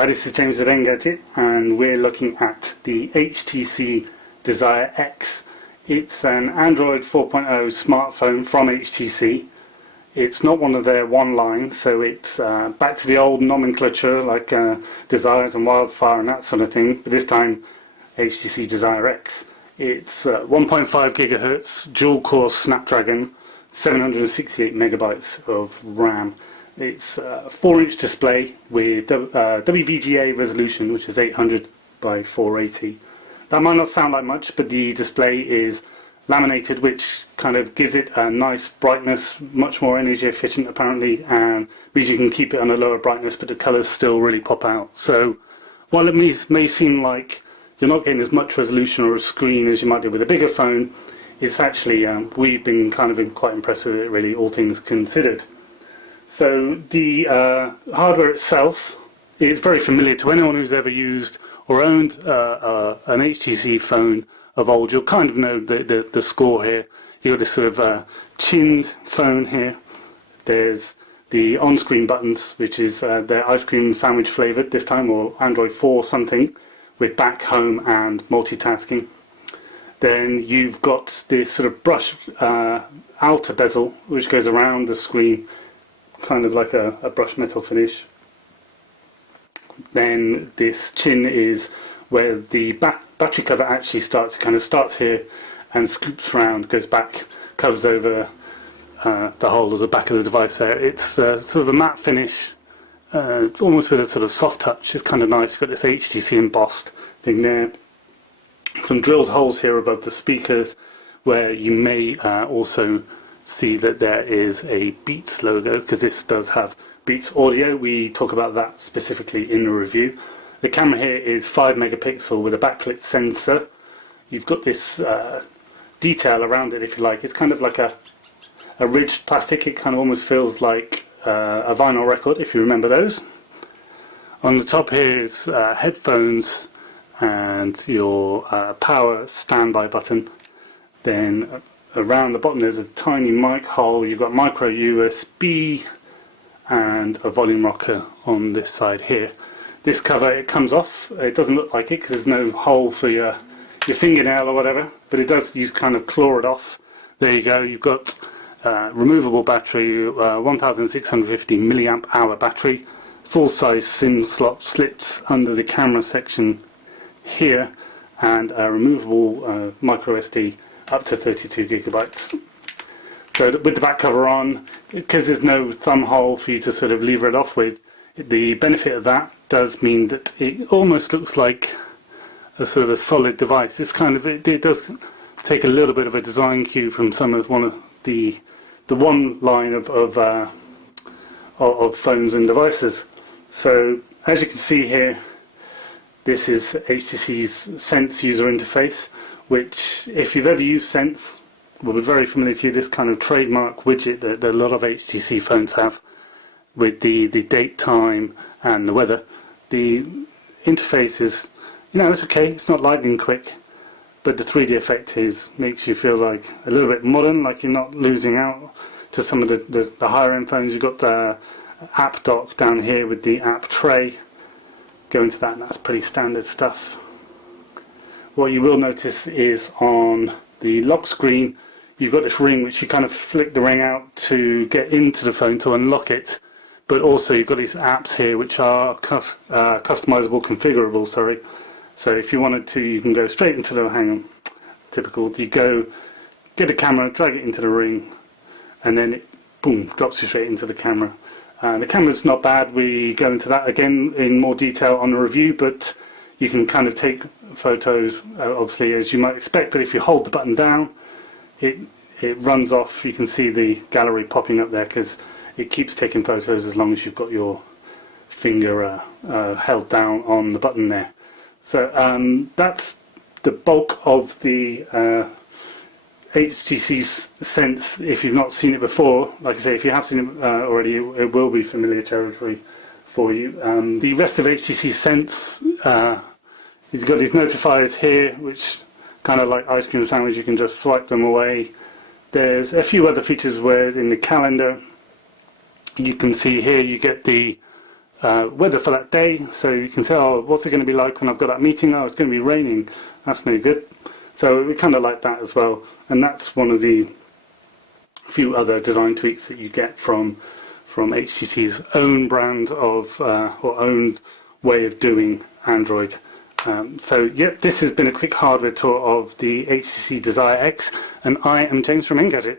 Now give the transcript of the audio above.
Hi, this is James at Engadget, and we're looking at the HTC Desire X. It's an Android 4.0 smartphone from HTC. It's not one of their one lines, so it's back to the old nomenclature like Desires and Wildfire and that sort of thing, but this time HTC Desire X. It's 1.5 gigahertz, dual-core Snapdragon, 768 megabytes of RAM. It's a 4-inch display with WVGA resolution, which is 800 by 480. That might not sound like much, but the display is laminated, which kind of gives it a nice brightness, much more energy efficient apparently, and means you can keep it on a lower brightness, but the colours still really pop out. So while it may seem like you're not getting as much resolution or a screen as you might do with a bigger phone, it's actually, we've been kind of quite impressed with it, really, all things considered. So the hardware itself is very familiar to anyone who's ever used or owned an HTC phone of old. You'll kind of know the score here. You've got this sort of chinned phone here. There's the on-screen buttons, which is their ice cream sandwich flavoured this time, or Android 4 something, with back, home and multitasking. Then you've got this sort of brush outer bezel, which goes around the screen, kind of like a brushed metal finish. Then this chin is where the battery cover actually starts here and scoops around, goes back, covers over the whole of the back of the device there. It's sort of a matte finish, almost with a sort of soft touch. It's kind of nice. You've got this HTC embossed thing there. Some drilled holes here above the speakers, where you may also see that there is a Beats logo, because this does have Beats audio. We talk about that specifically in the review. The camera here is 5 megapixel with a backlit sensor. You've got this detail around it, if you like. It's kind of like a ridged plastic. It kind of almost feels like a vinyl record, if you remember those. On the top here is headphones and your power standby button. Then around the bottom there's a tiny mic hole. You've got micro USB and a volume rocker on this side here. This cover, it comes off. It doesn't look like it because there's no hole for your fingernail or whatever, but it does. You kind of claw it off. There you go. You've got removable battery, 1650 milliamp hour battery, full-size SIM slot slits under the camera section here, and a removable micro SD up to 32 gigabytes. So with the back cover on, because there's no thumb hole for you to sort of lever it off with, the benefit of that does mean that it almost looks like a sort of a solid device. It's kind of, it does take a little bit of a design cue from one of the one line of phones and devices. So as you can see here, this is HTC's Sense user interface, which, if you've ever used Sense, will be very familiar to you. This kind of trademark widget that a lot of HTC phones have, with the date, time and the weather. The interface is, it's okay, it's not lightning quick, but the 3D effect makes you feel like a little bit modern, like you're not losing out to some of the higher end phones. You've got the app dock down here with the app tray. Go into that, and that's pretty standard stuff. What you will notice is on the lock screen, you've got this ring which you kind of flick the ring out to get into the phone to unlock it, but also you've got these apps here which are customizable, configurable, sorry. So if you wanted to, you can go straight into the, typical, you go, get a camera, drag it into the ring, and then it, boom, drops you straight into the camera. The camera's not bad. We go into that again in more detail on the review, but you can kind of take photos, obviously, as you might expect, but if you hold the button down, it runs off. You can see the gallery popping up there because it keeps taking photos as long as you've got your finger held down on the button there. So that's the bulk of the HTC Sense. If you've not seen it before, like I say, if you have seen it already, it will be familiar territory for you. The rest of HTC Sense, you've got these notifiers here, which kind of like ice cream sandwich, you can just swipe them away. There's a few other features where in the calendar, you can see here you get the weather for that day, so you can say, oh, what's it going to be like when I've got that meeting? Oh, it's going to be raining. That's no good. So we kind of like that as well, and that's one of the few other design tweaks that you get from HTC's own brand of or own way of doing Android. So yep, this has been a quick hardware tour of the HTC Desire X, and I am James from Engadget.